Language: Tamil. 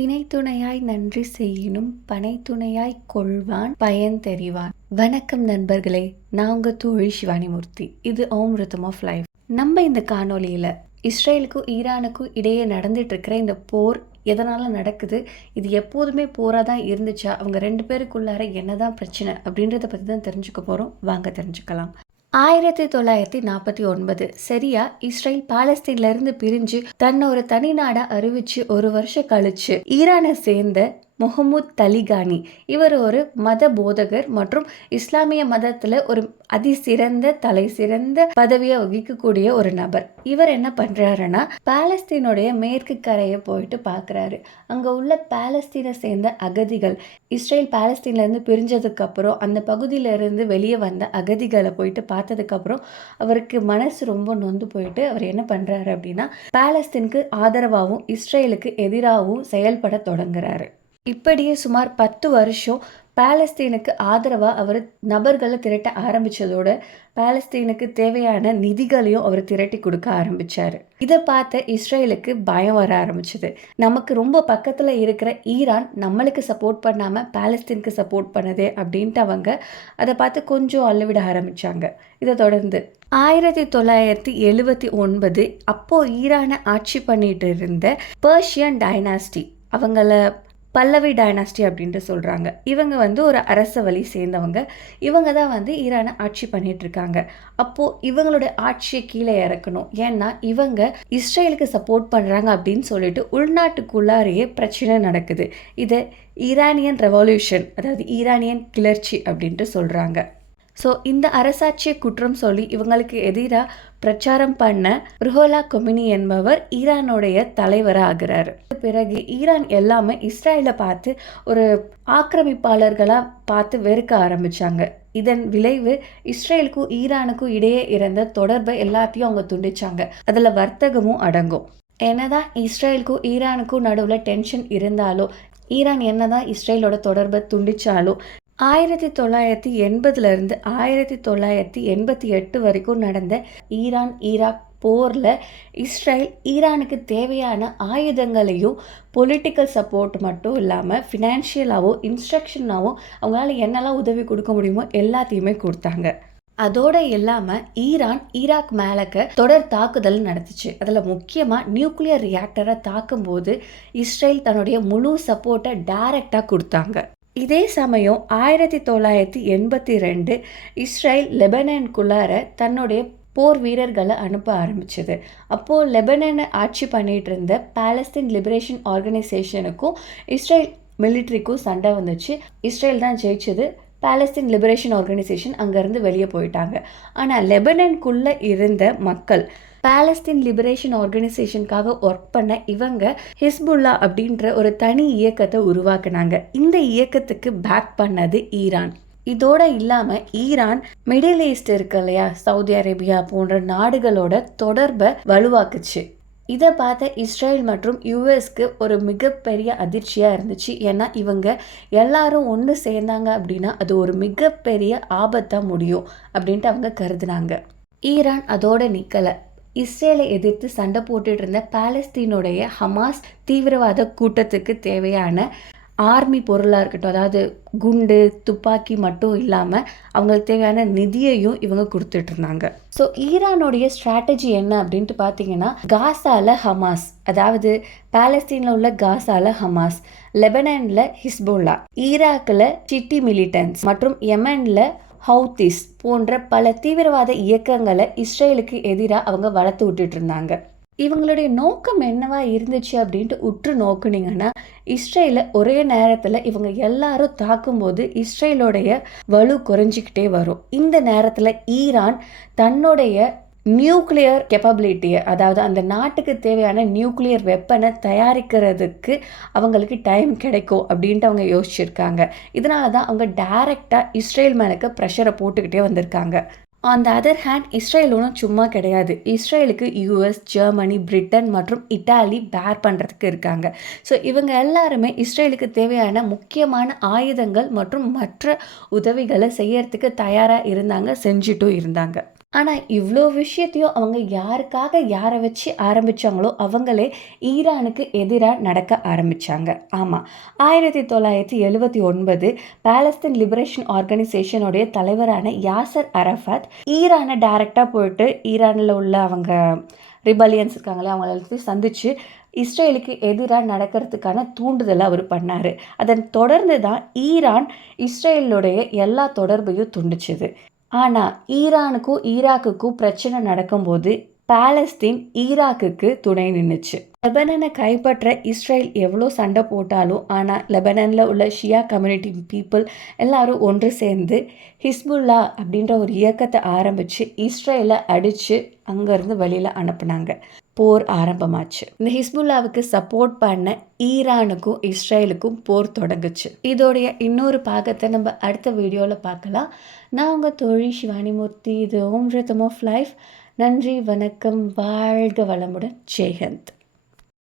திணைத்துணையாய் நன்றி செய்யினும் பனைத்துணையாய்க் கொள்வான் பயன் தெரிவான். வணக்கம் நண்பர்களே, நான் உங்க தோழி சிவானிமூர்த்தி. இது ஓம் ரிதம் ஆஃப் லைஃப். நம்ம இந்த காணொலியில இஸ்ரேலுக்கும் ஈரானுக்கும் இடையே நடந்துட்டு இருக்கிற இந்த போர் எதனால நடக்குது, இது எப்போதுமே போரா தான் இருந்துச்சா, அவங்க ரெண்டு பேருக்குள்ளார என்னதான் பிரச்சனை அப்படின்றத பத்தி தான் தெரிஞ்சுக்க போறோம். வாங்க தெரிஞ்சுக்கலாம். 1949 சரியா இஸ்ரேல் பாலஸ்தீன்ல பிரிஞ்சு தன்னை ஒரு தனி நாடா அறிவிச்சு ஒரு வருஷம் கழிச்சு ஈரானை சேர்ந்த முகமது தலிகானி இவர் ஒரு மத போதகர் மற்றும் இஸ்லாமிய மதத்துல ஒரு அதிசிறந்த தலை சிறந்த பதவியை வகிக்கக்கூடிய ஒரு நபர். இவர் என்ன பண்றாருன்னா, பாலஸ்தீனுடைய மேற்கு கரையை போயிட்டு பாக்குறாரு. அங்க உள்ள பாலஸ்தீனை சேர்ந்த அகதிகள், இஸ்ரேல் பாலஸ்தீன்ல இருந்து பிரிஞ்சதுக்கு அப்புறம் அந்த பகுதியில இருந்து வெளியே வந்த அகதிகளை போயிட்டு பார்த்ததுக்கு அப்புறம் அவருக்கு மனசு ரொம்ப நொந்து போயிட்டு அவர் என்ன பண்றாரு அப்படின்னா, பாலஸ்தீனுக்கு ஆதரவாகவும் இஸ்ரேலுக்கு எதிராகவும் செயல்பட தொடங்குறாரு. இப்படியே சுமார் 10 வருஷம் பாலஸ்தீனுக்கு ஆதரவாக அவர் நபர்களை திரட்ட ஆரம்பித்ததோட பாலஸ்தீனுக்கு தேவையான நிதிகளையும் அவர் திரட்டி கொடுக்க ஆரம்பித்தார். இதை பார்த்த இஸ்ரேலுக்கு பயம் வர ஆரம்பிச்சது. நமக்கு ரொம்ப பக்கத்தில் இருக்கிற ஈரான் நம்மளுக்கு சப்போர்ட் பண்ணாமல் பாலஸ்தீனுக்கு சப்போர்ட் பண்ணதே அப்படின்ட்டு அவங்க அதை பார்த்து கொஞ்சம் அள்ளிவிட ஆரம்பித்தாங்க. இதை தொடர்ந்து 1979 அப்போது ஈரானை ஆட்சி பண்ணிட்டு இருந்த பர்ஷியன் டைனாஸ்டி, அவங்கள பல்லவி டைனாஸ்டி அப்படின்ட்டு சொல்கிறாங்க. இவங்க ஒரு அரச வழி சேர்ந்தவங்க. இவங்க தான் ஈரானை ஆட்சி பண்ணிட்டு இருக்காங்க. அப்போது இவங்களோட ஆட்சியை கீழே இறக்கணும், ஏன்னா இவங்க இஸ்ரேலுக்கு சப்போர்ட் பண்ணுறாங்க அப்படின்னு சொல்லிட்டு உள்நாட்டுக்குள்ளாரையே பிரச்சனை நடக்குது. இதை ஈரானியன் ரெவல்யூஷன், அதாவது ஈரானியன் கிளர்ச்சி அப்படின்ட்டு சொல்கிறாங்க. ஸோ இந்த அரசாட்சியை குற்றம் சொல்லி இவங்களுக்கு எதிராக பிரச்சாரம் பண்ண ருஹோலா கொமினி என்பவர் ஈரானுடைய தலைவராக ஆகிறாரு. பிறகு ஈரான் எல்லாமே இஸ்ரேலை பார்த்து ஒரு ஆக்கிரமிப்பாளர்களாக பார்த்து வெறுக்க ஆரம்பித்தாங்க. இதன் விளைவு இஸ்ரேலுக்கும் ஈரானுக்கும் இடையே இருந்த தொடர்பை எல்லாத்தையும் அவங்க துண்டிச்சாங்க. அதில் வர்த்தகமும் அடங்கும். என்னதான் இஸ்ரேலுக்கும் ஈரானுக்கும் நடுவில் டென்ஷன் இருந்தாலோ, ஈரான் என்னதான் இஸ்ரேலோட தொடர்பை துண்டிச்சாலோ, 1980 1988 வரைக்கும் நடந்த ஈரான் ஈராக் போரில் இஸ்ரேல் ஈரானுக்கு தேவையான ஆயுதங்களையும் பொலிட்டிக்கல் சப்போர்ட் மட்டும் இல்லாமல் ஃபினான்ஷியலாகவும் இன்ஸ்ட்ரக்ஷனாகவும் அவங்களால என்னெல்லாம் உதவி கொடுக்க முடியுமோ எல்லாத்தையுமே கொடுத்தாங்க. அதோடு இல்லாமல் ஈரான் ஈராக் மேலக்க தொடர் தாக்குதல் நடத்துச்சு. அதில் முக்கியமாக நியூக்ளியர் ரியாக்டரை தாக்கும்போது இஸ்ரேல் தன்னுடைய முழு சப்போர்ட்டை டைரக்டாக கொடுத்தாங்க. இதே சமயம் 1982 இஸ்ரேல் லெபனானுக்குள்ளார தன்னுடைய போர் வீரர்களை அனுப்ப ஆரம்பிச்சது. அப்போது லெபனானை ஆட்சி பண்ணிட்டு இருந்த பாலஸ்தீன் லிபரேஷன் ஆர்கனைசேஷனுக்கும் இஸ்ரேல் மிலிட்ரிக்கும் சண்டை வந்துச்சு. இஸ்ரேல் தான் ஜெயிச்சது. பாலஸ்தீன் லிபரேஷன் ஆர்கனைசேஷன் அங்கேருந்து வெளியே போயிட்டாங்க. ஆனால் லெபனானுக்குள்ளே இருந்த மக்கள் பாலஸ்தீன் லிபரேஷன் ஆர்கனைசேஷனுக்காக ஒர்க் பண்ண இவங்க ஹிஸ்புல்லா அப்படின்ற ஒரு தனி இயக்கத்தை உருவாக்குனாங்க. இந்த இயக்கத்துக்கு பேக் பண்ணது ஈரான். இதோட இல்லாமல் ஈரான் மிடில் ஈஸ்ட் இருக்கு இல்லையா, சவுதி அரேபியா போன்ற நாடுகளோட தொடர்பை வலுவாக்குச்சு. இதை பார்த்த இஸ்ரேல் மற்றும் யூஎஸ்க்கு ஒரு மிகப்பெரிய அதிர்ச்சியாக இருந்துச்சு. ஏன்னா இவங்க எல்லாரும் ஒன்று சேர்ந்தாங்க அப்படின்னா அது ஒரு மிகப்பெரிய ஆபத்தாக முடியும் அப்படின்ட்டு அவங்க கருதுனாங்க. ஈரான் அதோட நிற்கலை. இஸ்ரேலை எதிர்த்து சண்டை போட்டுட்டு இருந்த பாலஸ்தீனுடைய ஹமாஸ் தீவிரவாத கூட்டத்துக்கு தேவையான ஆர்மி பொருளாக இருக்கட்டும், அதாவது குண்டு துப்பாக்கி மட்டும் இல்லாமல் அவங்களுக்கு தேவையான நிதியையும் இவங்க கொடுத்துட்டு இருந்தாங்க. ஸோ ஈரானுடைய ஸ்ட்ராட்டஜி என்ன அப்படின்ட்டு பார்த்தீங்கன்னா, காசால ஹமாஸ், அதாவது பாலஸ்தீனில் உள்ள காசால ஹமாஸ், லெபனானில் ஹிஸ்புல்லா, ஈராக்கில் சிட்டி மிலிட்டன்ஸ் மற்றும் யெமனில் ஹவுத்திஸ் போன்ற பல தீவிரவாத இயக்கங்களை இஸ்ரேலுக்கு எதிராக அவங்க வளர்த்து விட்டுட்டு இருந்தாங்க. இவங்களுடைய நோக்கம் என்னவா இருந்துச்சு அப்படின்ட்டு உற்று நோக்குனீங்கன்னா, இஸ்ரேலை ஒரே நேரத்தில் இவங்க எல்லாரும் தாக்கும்போது இஸ்ரேலோடைய வலு குறைஞ்சிக்கிட்டே வரும். இந்த நேரத்தில் ஈரான் தன்னுடைய நியூக்ளியர் கேப்பபிலிட்டியை, அதாவது அந்த நாட்டுக்கு தேவையான நியூக்ளியர் வெப்பனை தயாரிக்கிறதுக்கு அவங்களுக்கு டைம் கிடைக்கும் அப்படின்ட்டு அவங்க யோசிச்சிருக்காங்க. இதனால தான் அவங்க டைரெக்டாக இஸ்ரேல் மேலுக்கு ப்ரெஷரை போட்டுக்கிட்டே வந்திருக்காங்க. On the other hand Israel ஒன்றும் சும்மா கிடையாது. இஸ்ரேலுக்கு யூஎஸ், ஜெர்மனி, பிரிட்டன் மற்றும் இட்டாலி பேர் பண்ணுறதுக்கு இருக்காங்க. ஸோ இவங்க எல்லாருமே இஸ்ரேலுக்கு தேவையான முக்கியமான ஆயுதங்கள் மற்றும் மற்ற உதவிகளை செய்யறதுக்கு தயாராக இருந்தாங்க, செஞ்சுட்டும் இருந்தாங்க. ஆனால் இவ்வளோ விஷயத்தையும் அவங்க யாருக்காக யாரை வச்சு ஆரம்பித்தாங்களோ அவங்களே ஈரானுக்கு எதிராக நடக்க ஆரம்பித்தாங்க. ஆமாம், 1979 பாலஸ்தீன் லிபரேஷன் ஆர்கனைசேஷனுடைய தலைவரான யாசர் அரஃபாத் ஈரானை டைரெக்டாக போயிட்டு ஈரானில் உள்ள அவங்க ரிபலியன்ஸ் இருக்காங்களே அவங்கள எல்லாத்தையும் சந்தித்து இஸ்ரேலுக்கு எதிராக நடக்கிறதுக்கான தூண்டுதலை அவர் பண்ணார். அதன் தொடர்ந்து தான் ஈரான் இஸ்ரேலுடைய எல்லா தொடர்பையும் துண்டிச்சுது. ஆனால் ஈரானுக்கும் ஈராக்குக்கும் பிரச்சனை நடக்கும்போது பாலஸ்தீன் ஈராக்குக்கு துணை நின்றுச்சு. லெபனனை கைப்பற்ற இஸ்ரேல் எவ்வளோ சண்டை போட்டாலும் ஆனால் லெபனனில் உள்ள ஷியா கம்யூனிட்டி பீப்புள் எல்லாரும் ஒன்று சேர்ந்து ஹிஸ்புல்லா அப்படின்ற ஒரு இயக்கத்தை ஆரம்பித்து இஸ்ரேலை அடித்து அங்கேருந்து வெளியில் அனுப்புனாங்க. போர் ஆரம்பமாச்சு. இந்த ஹிஸ்புல்லாவுக்கு சப்போர்ட் பண்ண ஈரானுக்கும் இஸ்ரேலுக்கும் போர் தொடங்குச்சு. இதோடைய இன்னொரு பாகத்தை நம்ம அடுத்த வீடியோவில் பார்க்கலாம். நான் உங்கள் தோழி சிவானிமூர்த்தி. இது ஓம் ரிதம் ஆஃப் லைஃப். நன்றி, வணக்கம், வாழ்க வளமுடன், ஜெய்ஹிந்த்.